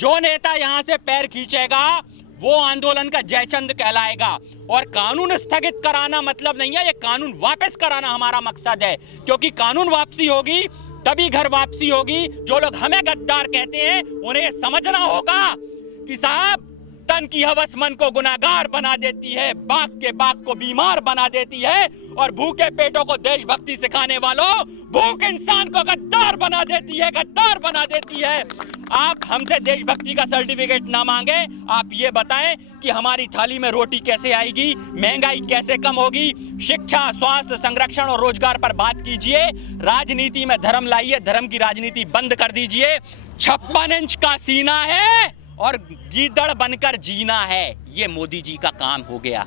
जो नेता यहाँ से पैर खींचेगा वो आंदोलन का जयचंद कहलाएगा। और कानून स्थगित कराना मतलब नहीं है, ये कानून वापस कराना हमारा मकसद है, क्योंकि कानून वापसी होगी तभी घर वापसी होगी। जो लोग हमें गद्दार कहते हैं उन्हें समझना होगा कि साहब, तन की हवस मन को गुनाहगार बना देती है, बाग को बीमार बना देती है, और भूखे पेटों को देशभक्ति सिखाने वालों भूख इंसान को गद्दार बना देती है, गद्दार बना देती है। आप हमसे देशभक्ति का सर्टिफिकेट ना मांगे, आप ये बताएं कि हमारी थाली में रोटी कैसे आएगी, महंगाई कैसे कम होगी, शिक्षा, स्वास्थ्य, संरक्षण और रोजगार पर बात कीजिए। राजनीति में धर्म लाइए, धर्म की राजनीति बंद कर दीजिए। 56 इंच का सीना है और गीदड़ बनकर जीना है, ये मोदी जी का काम हो गया।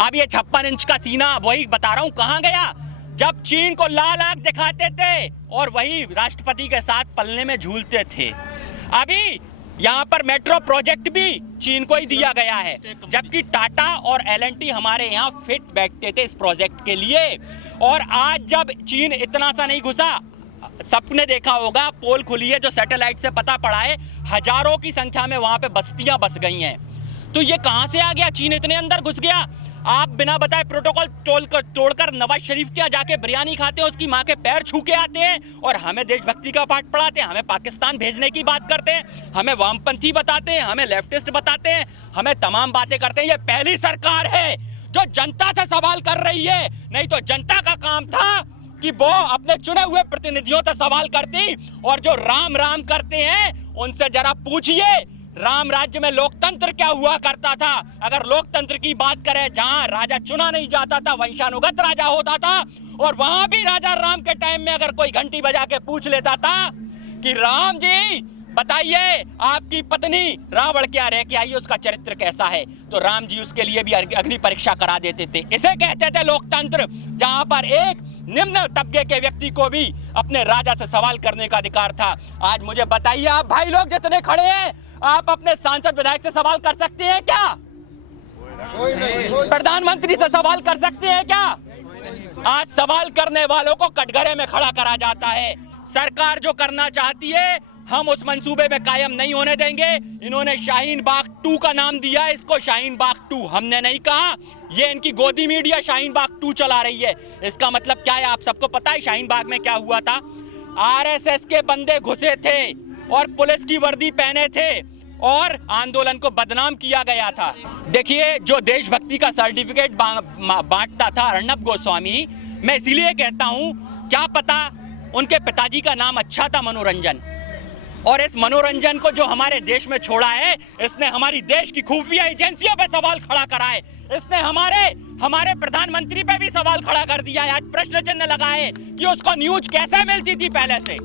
अब ये 56 इंच का सीना, वही बता रहा हूं, कहां गया जब चीन को लाल आंख दिखाते थे और वही राष्ट्रपति के साथ पलने में झूलते थे। अभी यहाँ पर मेट्रो प्रोजेक्ट भी चीन को ही दिया गया है, जबकि टाटा और L&T हमारे यहाँ फिट बैठते थे इस प्रोजेक्ट के लिए। और आज जब चीन इतना सा नहीं घुसा, सबने देखा होगा, पोल खुली है जो सैटेलाइट से पता पड़ा है, हजारों की संख्या में वहां पे बस्तियां बस गई हैं। तो ये कहां से आ गया, चीन इतने अंदर घुस गया। आप बिना बताए प्रोटोकॉल तोड़कर नवाज शरीफ के यहाँ जाके बिरयानी खाते हैं, उसकी माँ के पैर छू के आते हैं और हमें देशभक्ति का पाठ पढ़ाते हैं, हमें पाकिस्तान भेजने की बात करते हैं, हमें वामपंथी बताते हैं, हमें लेफ्टिस्ट बताते हैं, हमें तमाम बातें करते हैं। ये पहली सरकार है जो जनता से सवाल कर रही है, नहीं तो जनता का काम था कि वो अपने चुने हुए प्रतिनिधियों से सवाल करती। और जो राम राम करते हैं उनसे जरा पूछिए राम राज्य में लोकतंत्र क्या हुआ करता था। अगर लोकतंत्र की बात करें, जहां राजा चुना नहीं जाता था, वंशानुगत राजा होता था, और वहां भी राजा राम के टाइम में अगर कोई घंटी बजा के पूछ लेता था कि राम जी बताइए आपकी पत्नी रावण क्या रह के आई, उसका चरित्र कैसा है, तो राम जी उसके लिए भी अग्नि परीक्षा करा देते थे। इसे कहते थे लोकतंत्र, जहां पर एक निम्न तबके के व्यक्ति को भी अपने राजा से सवाल करने का अधिकार था। आज मुझे बताइए, आप भाई लोग जितने खड़े हैं, आप अपने सांसद विधायक से सवाल कर सकते हैं क्या? प्रधानमंत्री से सवाल कर सकते हैं क्या? आज सवाल करने वालों को कटघरे में खड़ा करा जाता है। सरकार जो करना चाहती है हम उस मंसूबे में कायम नहीं होने देंगे। इन्होंने शाहीन बाग 2 का नाम दिया है, इसको शाहीन बाग 2 हमने नहीं कहा, ये इनकी गोदी मीडिया शाहीन बाग 2 चला रही है। इसका मतलब क्या है, आप सबको पता है शाहीन बाग में क्या हुआ था? आरएसएस के बंदे घुसे थे और पुलिस की वर्दी पहने थे और आंदोलन को बदनाम किया गया था। देखिए, जो देशभक्ति का सर्टिफिकेट बांटता था अर्णब गोस्वामी, मैं इसीलिए कहता हूं, क्या पता उनके पिताजी का नाम अच्छा था मनोरंजन, और इस मनोरंजन को जो हमारे देश में छोड़ा है, इसने हमारी देश की खुफिया एजेंसियों पे सवाल खड़ा करा है, इसने हमारे प्रधानमंत्री पे भी सवाल खड़ा कर दिया है। आज प्रश्न चिन्ह लगा है कि उसको न्यूज कैसे मिलती थी, पहले से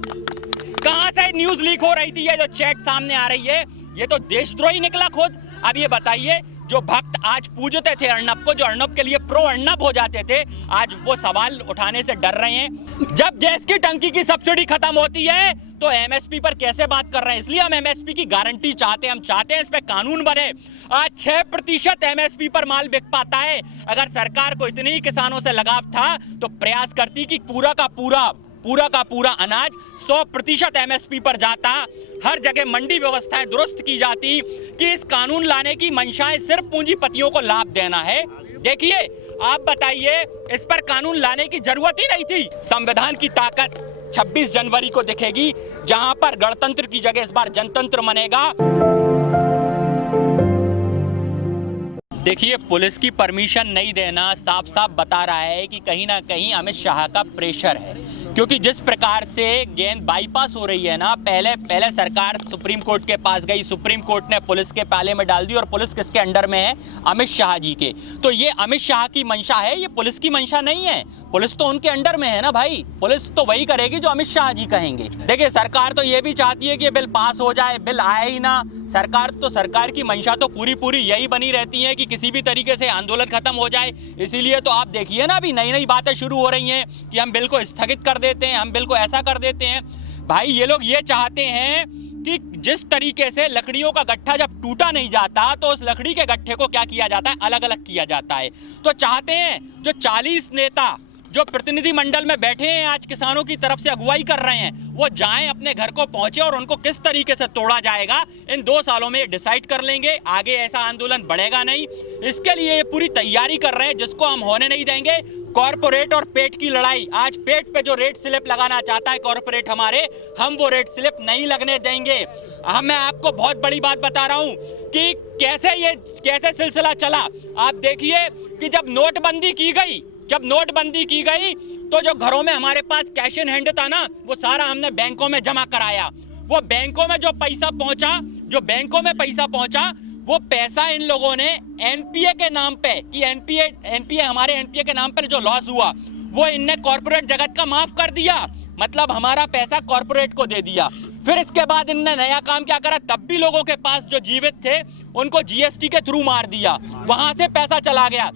कहां से न्यूज लीक हो रही थी। ये जो चैट सामने आ रही है, ये तो देशद्रोही निकला खुद। अब ये बताइए, जो भक्त आज पूजते थे अर्णब को, जो अर्णब के लिए प्रो अर्णब हो जाते थे, आज वो सवाल उठाने से डर रहे हैं। जब गैस की टंकी की सब्सिडी खत्म होती है तो एमएसपी पर कैसे बात कर रहे हैं? इसलिए हम एमएसपी की गारंटी चाहते हैं, हम चाहते हैं इस पे कानून बने। आज 6% एमएसपी पर माल बिक पाता है। अगर सरकार को इतनी ही किसानों से लगाव था तो प्रयास करती कि पूरा का पूरा अनाज 100% एमएसपी पर जाता, हर जगह मंडी व्यवस्थाएं दुरुस्त की जाती। कि इस कानून लाने की मंशाएं सिर्फ पूंजीपतियों को लाभ देना है। देखिए, आप बताइए, इस पर कानून लाने की जरूरत ही नहीं थी। संविधान की ताकत 26 जनवरी को दिखेगी, जहां पर गणतंत्र की जगह इस बार जनतंत्र मनेगा। देखिए, पुलिस की परमिशन नहीं देना साफ साफ बता रहा है कि कहीं ना कहीं अमित शाह का प्रेशर है, क्योंकि जिस प्रकार से गेंद बाईपास हो रही है ना, पहले सरकार सुप्रीम कोर्ट के पास गई, सुप्रीम कोर्ट ने पुलिस के पाले में डाल दी, और पुलिस किसके अंडर में है? अमित शाह जी के। तो ये अमित शाह की मंशा है, ये पुलिस की मंशा नहीं है। पुलिस तो उनके अंडर में है ना भाई, पुलिस तो वही करेगी जो अमित शाह जी कहेंगे। देखिए, सरकार तो ये भी चाहती है कि बिल पास हो जाए, बिल आए ही ना। सरकार की मंशा तो पूरी यही बनी रहती है कि किसी भी तरीके से आंदोलन खत्म हो जाए। इसीलिए तो आप देखिए ना, अभी नई बातें शुरू हो रही हैं कि हम बिल को स्थगित कर देते हैं, हम बिल को ऐसा कर देते हैं। भाई, ये लोग ये चाहते हैं कि जिस तरीके से लकड़ियों का गट्ठा जब टूटा नहीं जाता तो उस लकड़ी के गट्ठे को क्या किया जाता है? अलग अलग किया जाता है। तो चाहते हैं जो 40 नेता जो प्रतिनिधि मंडल में बैठे हैं, आज किसानों की तरफ से अगुवाई कर रहे हैं, वो जाएं, अपने घर को पहुंचे और उनको किस तरीके से तोड़ा जाएगा इन 2 सालों में डिसाइड कर लेंगे। आगे ऐसा आंदोलन बढ़ेगा नहीं, इसके लिए ये पूरी तैयारी कर रहे हैं, जिसको हम होने नहीं देंगे। कॉर्पोरेट और पेट की लड़ाई, आज पेट पे जो रेट स्लिप लगाना चाहता है कॉर्पोरेट हमारे, हम वो रेट स्लिप नहीं लगने देंगे। मैं आपको बहुत बड़ी बात बता रहा हूं कि कैसे सिलसिला चला। आप देखिए कि जब नोटबंदी की गई तो जो घरों में हमारे पास कैश इन हैंड था ना, वो सारा हमने बैंकों में जमा कराया। वो बैंकों में जो पैसा पहुंचा, वो पैसा इन लोगों ने एनपीए के नाम पे, कि एनपीए हमारे एनपीए के नाम पर जो लॉस हुआ वो इनने कॉर्पोरेट जगत का माफ कर दिया, मतलब हमारा पैसा कॉर्पोरेट को दे दिया। फिर इसके बाद इनने नया काम क्या करा, तब भी लोगों के पास जो जीवित थे उनको जीएसटी के थ्रू मार दिया, वहां से पैसा चला गया।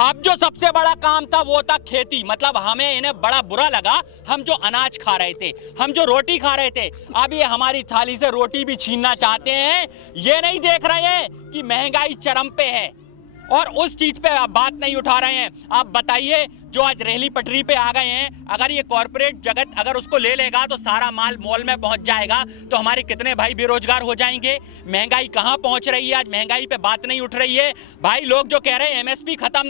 अब जो सबसे बड़ा काम था वो था खेती, मतलब हमें इन्हें बड़ा बुरा लगा, हम जो अनाज खा रहे थे, हम जो रोटी खा रहे थे, अब ये हमारी थाली से रोटी भी छीनना चाहते हैं। ये नहीं देख रहे हैं कि महंगाई चरम पे है और उस चीज पे आप बात नहीं उठा रहे हैं। आप बताइए, जो आज रेहली पटरी पे आ गए हैं, अगर ये कॉर्पोरेट जगत अगर उसको ले लेगा तो सारा माल मॉल में पहुंच जाएगा, तो हमारे कितने भाई बेरोजगार हो जाएंगे। महंगाई कहां पहुंच रही है, आज महंगाई पे बात नहीं उठ रही है। भाई लोग जो कह रहे हैं एमएसपी खत्म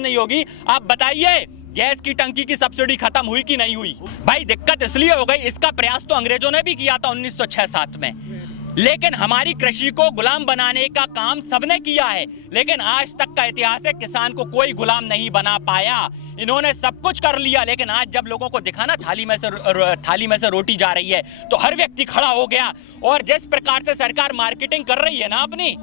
नहीं होगी, आप बताइए गैस की टंकी की सब्सिडी खत्म हुई कि नहीं हुई? भाई दिक्कत इसलिए हो गई, इसका प्रयास तो अंग्रेजों ने भी किया था 1906-7 में, लेकिन हमारी कृषि को गुलाम बनाने का काम सबने किया है, लेकिन आज तक का इतिहास है किसान को कोई गुलाम नहीं बना पाया। इन्होंने सब कुछ कर लिया, लेकिन आज जब लोगों को दिखा ना थाली में से रोटी जा रही है, तो हर व्यक्ति खड़ा हो गया। और जिस प्रकार से सरकार मार्केटिंग कर रही है ना अपनी,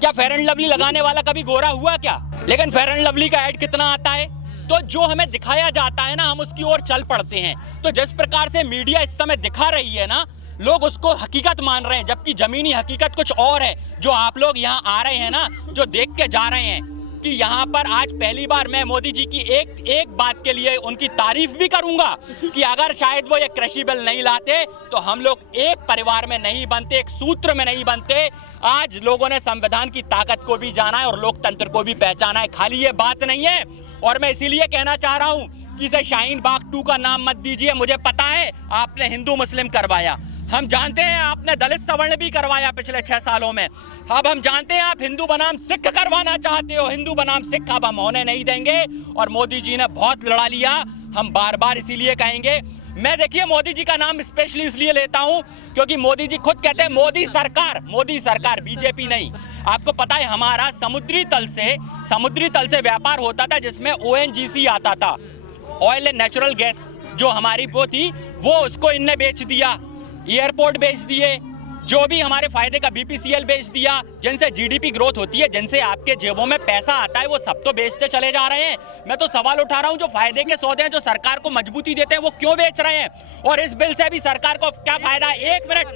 क्या फेयर एंड लवली लगाने वाला कभी गोरा हुआ क्या? लेकिन फेयर एंड लवली का ऐड कितना आता है, तो जो हमें दिखाया जाता है ना, हम उसकी ओर चल पड़ते हैं। तो जिस प्रकार से मीडिया इस समय दिखा रही है ना, लोग उसको हकीकत मान रहे हैं, जबकि जमीनी हकीकत कुछ और है। जो आप लोग यहाँ आ रहे हैं ना, जो देख के जा रहे हैं कि यहाँ पर आज पहली बार मैं मोदी जी की एक बात के लिए उनकी तारीफ भी करूंगा कि अगर शायद वो ये कृषि बिल नहीं लाते तो हम लोग एक परिवार में नहीं बनते, एक सूत्र में नहीं बनते। आज लोगों ने संविधान की ताकत को भी जाना है और लोकतंत्र को भी पहचाना है, खाली ये बात नहीं है। और मैं इसीलिए कहना चाह रहा हूँ कि इसे शाहीन बाग 2 का नाम मत दीजिए। मुझे पता है आपने हिंदू मुस्लिम करवाया, हम जानते हैं आपने दलित सवर्ण भी करवाया पिछले 6 सालों में। अब हम जानते हैं आप हिंदू बनाम सिख करवाना चाहते हो, हिंदू बनाम सिख अब हम होने नहीं देंगे। और मोदी जी ने बहुत लड़ा लिया, हम बार बार इसीलिए कहेंगे। मैं देखिए मोदी जी का नाम स्पेशली इसलिए लेता हूं क्योंकि मोदी जी खुद कहते हैं मोदी सरकार, बीजेपी नहीं। आपको पता है हमारा समुद्री तल से व्यापार होता था, जिसमें ONGC आता था, ऑयल एंड नेचुरल गैस, जो हमारी वो थी, वो उसको इनने बेच दिया। एयरपोर्ट बेच दिए, जो भी हमारे फायदे का BPCL बेच दिया, जिनसे GDP ग्रोथ होती है, जिनसे आपके जेबों में पैसा आता है, वो सब तो बेचते चले जा रहे हैं। मैं तो सवाल उठा रहा हूं, जो फायदे के सौदे हैं, जो सरकार को मजबूती देते हैं, वो क्यों बेच रहे हैं? और इस बिल से भी सरकार को क्या फायदा? 1 मिनट,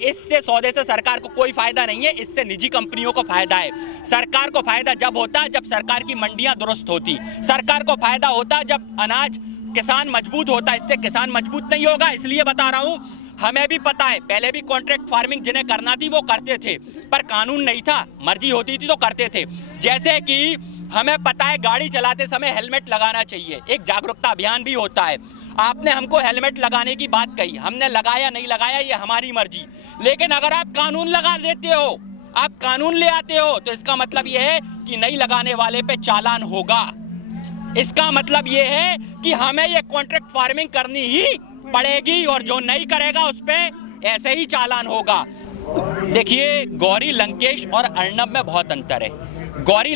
इससे सौदे से सरकार को कोई फायदा नहीं है, इससे निजी कंपनियों को फायदा है। सरकार को फायदा जब होता है जब सरकार की मंडियां दुरुस्त होती, सरकार को फायदा होता जब अनाज किसान मजबूत होता, इससे किसान मजबूत नहीं होगा। इसलिए बता रहा हूं, हमें भी पता है, पहले भी कॉन्ट्रैक्ट फार्मिंग जिन्हें करना थी वो करते थे, पर कानून नहीं था, मर्जी होती थी तो करते थे। जैसे कि हमें पता है गाड़ी चलाते समय हेलमेट लगाना चाहिए, एक जागरूकता अभियान भी होता है। आपने हमको हेलमेट लगाने की बात कही, हमने लगाया नहीं लगाया ये हमारी मर्जी, लेकिन अगर आप कानून लगा देते हो, आप कानून ले आते हो, तो इसका मतलब ये है कि नहीं लगाने वाले पे चालान होगा। इसका मतलब ये है कि हमें ये कॉन्ट्रैक्ट फार्मिंग करनी ही पड़ेगी और जो नहीं करेगा उस पे ऐसे ही चालान होगा। देखिए, गौरी लंकेश और अर्नब में बहुत अंतर है। गौरी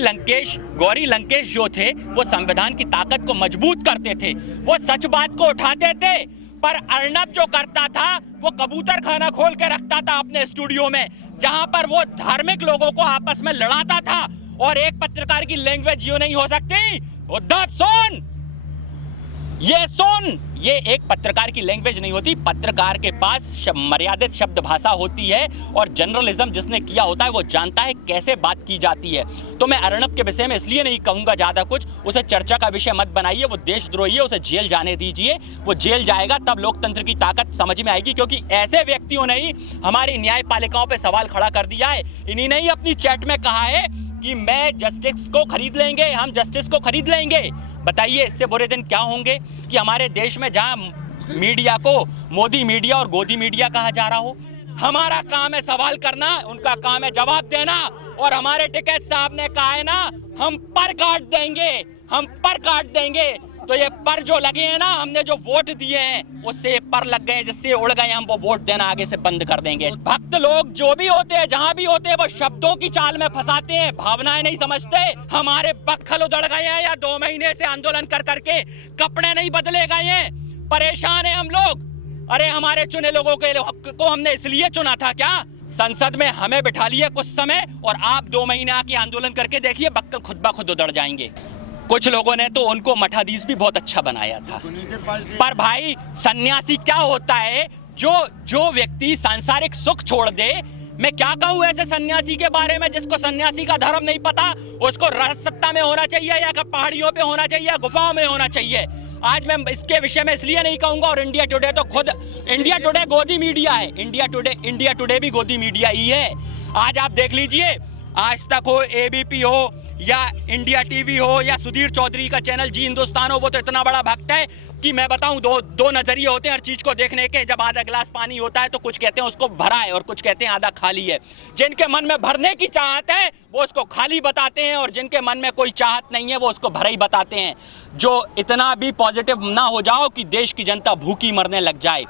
लंकेश जो थे वो संविधान की ताकत को मजबूत करते थे, वो सच बात को उठाते थे, पर अर्नब जो करता था वो कबूतर खाना खोल के रखता था अपने स्टूडियो में, जहां पर वो धार्मिक लोगों को आपस में लड़ाता था। और एक पत्रकार की लैंग्वेज यूं नहीं हो सकती, उद्धव सुन, ये एक पत्रकार की लैंग्वेज नहीं होती। पत्रकार के पास मर्यादित शब्द भाषा होती है और जर्नलिज्म जिसने किया होता है वो जानता है कैसे बात की जाती है। तो मैं अर्नब के विषय में इसलिए नहीं कहूंगा ज्यादा कुछ, उसे चर्चा का विषय मत बनाइए, वो देशद्रोही है, उसे जेल जाने दीजिए। वो जेल जाएगा तब लोकतंत्र की ताकत समझ में आएगी, क्योंकि ऐसे व्यक्तियों ने ही हमारी न्यायपालिकाओं पर सवाल खड़ा कर दिया है। इन्हीं ने ही अपनी चैट में कहा है कि मैं जस्टिस को खरीद लेंगे, हम जस्टिस को खरीद लेंगे। बताइए इससे बुरे दिन क्या होंगे कि हमारे देश में जहां मीडिया को मोदी मीडिया और गोदी मीडिया कहा जा रहा हो। हमारा काम है सवाल करना, उनका काम है जवाब देना। और हमारे टिकैत साहब ने कहा है ना, हम पर काट देंगे, हम पर काट देंगे। तो ये पर जो लगे हैं ना, हमने जो वोट दिए हैं उससे पर लग गए, जिससे उड़ गए, हम वो वोट देना आगे से बंद कर देंगे। भक्त लोग जो भी होते हैं, जहां भी होते हैं, वो शब्दों की चाल में फंसाते हैं, भावनाएं नहीं समझते। हमारे बक्खल उधड़ गए हैं, या 2 महीने से आंदोलन कर करके कपड़े नहीं बदले गए हैं, परेशान है हम लोग। अरे हमारे चुने लोगों के को हमने इसलिए चुना था क्या? संसद में हमें बिठा लिए कुछ समय, और आप 2 महीने आके आंदोलन करके देखिए, बक्कल खुद ब खुद उधड़ जाएंगे। कुछ लोगों ने तो उनको मठाधीश भी बहुत अच्छा बनाया था। पर भाई सन्यासी क्या होता है? जो व्यक्ति सांसारिक सुख छोड़ दे। मैं क्या कहूँ ऐसे सन्यासी के बारे में जिसको सन्यासी का धर्म नहीं पता? उसको राजसत्ता में होना चाहिए, या पहाड़ियों पे होना चाहिए, या गुफाओं में होना चाहिए। आज मैं इसके विषय में इसलिए नहीं कहूंगा, और इंडिया टुडे तो खुद, इंडिया टुडे गोदी मीडिया है, इंडिया टुडे भी गोदी मीडिया ही है। आज आप देख लीजिए, आज तक हो, एबीपी हो, या इंडिया टीवी हो, या सुधीर चौधरी का चैनल जी हिंदुस्तान हो, वो तो इतना बड़ा भक्त है कि मैं बताऊं, दो नजरिए होते हैं हर चीज को देखने के। जब आधा गिलास पानी होता है तो कुछ कहते हैं उसको भरा है, और कुछ कहते हैं आधा खाली है। जिनके मन में भरने की चाहत है वो उसको खाली बताते हैं, और जिनके मन में कोई चाहत नहीं है वो उसको भरा ही बताते हैं। जो इतना भी पॉजिटिव ना हो जाओ कि देश की जनता भूखी मरने लग जाए।